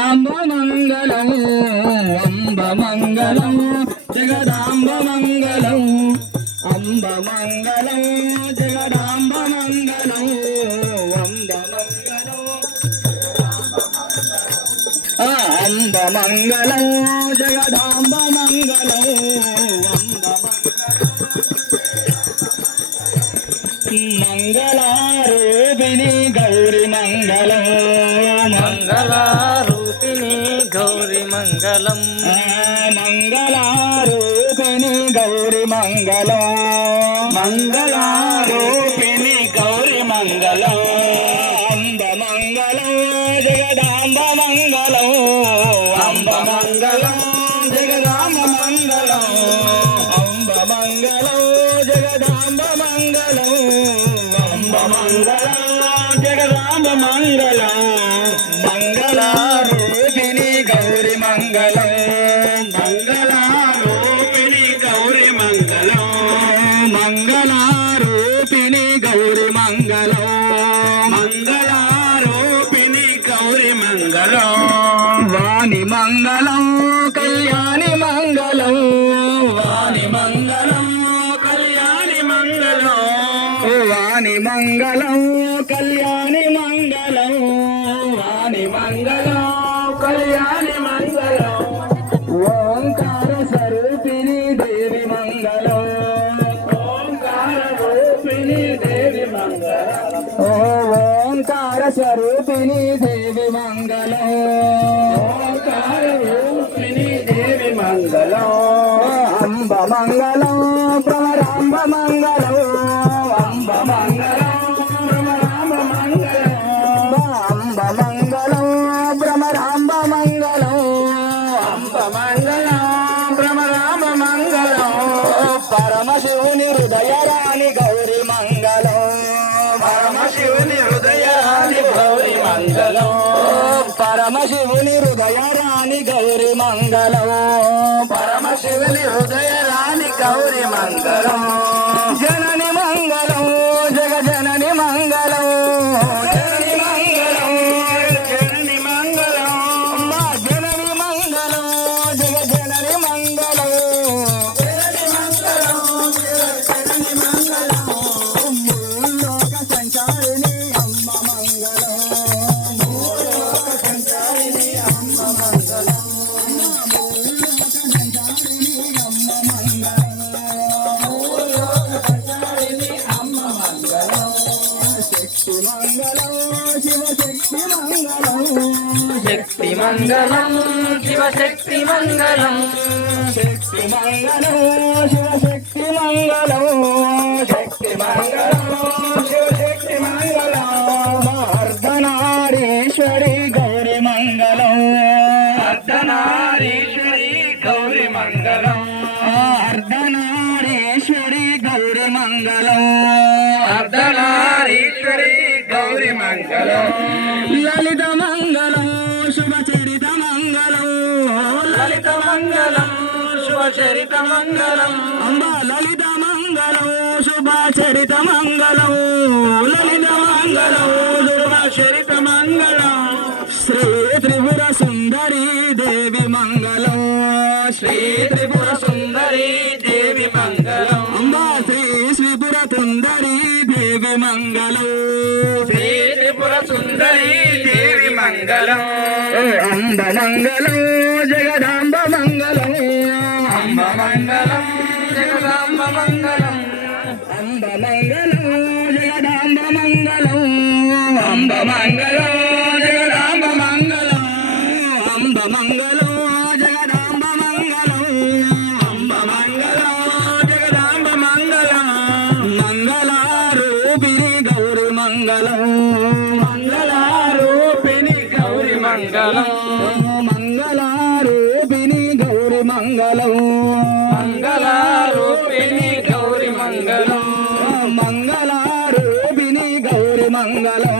జగదాంబ మంగళం అంబ మంగళం జగదాంబ మంగళం అంబ మంగళం జగదాంబ మంగళం అంబ మంగళం అంబ మంగళం జగదాంబ మంగళం అంబ మంగళారూపిణి గౌరి మంగళం. మంగళం. ఆ, మంగళారూపిణి గౌరి మంగళం. మంగళారూపిణి గౌరి మంగళం. అంబ మంగళం జగదాంబ మంగళం. అంబ మంగళం జగదాంబ మంగళం. అంబ మంగళం జగదాంబ మంగళం. అంబ మంగళం జగదాంబ మంగళం. వాణి మంగళం కళ్యాణి మంగళం. వాణి మంగళం కళ్యాణి మంగళం. వాణి మంగళం కళ్యాణి మంగళం. వాణి మంగళం కళ్యాణి మంగళం. ఓంకార స్వరూపిణి దేవి మంగళం. ఓంకార రూపిణి దేవి మంగళం. ఓ ఓంకార స్వరూపిణి దేవి మంగళం. మంగళం అంబ మంగళం భ్రమరాంబ మంగళం అంబ మంగళం భ్రమరాంబ మంగళం అంబ మంగళం భ్రమరాంబ మంగళం అంబ మంగళం భ్రమరాంబ మంగళం పరమశివుని హృదయరాణి గౌరి మంగళం పరమశివుని హృదయరాణి గౌరి మంగళం. పరమశివుని హృదయరాణి గౌరి మంగళం. పరమశివుని హృదయరాణి గౌరి మంగళం. జనని మంగళం జగ జనని మంగళం. జనని మంగళం మంగళం శివ శక్తి మంగళం శక్తి మంగళం శివశక్తి మంగళం శక్తి మంగళం శివ శక్తి మంగళం శక్తి మంగళం శివ శక్తి మంగళం అర్ధనారీశ్వరి గౌరి మంగళం అర్ధనారీశ్వరి గౌరి మంగళం అర్ధనారీశ్వరి గౌరి మంగళం మంగళం లలిత మంగళం శుభచరిత మంగళం లలిత మంగళం శుభచరిత మంగళం అంబ లలిత మంగళం శుభచరిత మంగళం లలిత మంగళం శుభచరిత మంగళం శ్రీ త్రిపుర సుందరి దేవి మంగళం. శ్రీ త్రిపుర సుందరి దేవి మంగళం. అంబ శ్రీ శ్రీపుర సుందరి దేవి మంగళం. శ్రీ త్రిపుర సుందరి దేవి మంగళం అంబ మంగళం జగదాంబ మంగళం అంబ మంగళం జగదాంబ మంగళం అంబ మంగళం జగదాంబ మంగళం అంబ మంగళం జగదాంబ మంగళం అంబ మంగళం జగదాంబ మంగళం. మంగళారూపిణి గౌరి మంగళం మంగళారూపిణి గౌరి మంగళం మంగళారూపిణి గౌరి మంగళం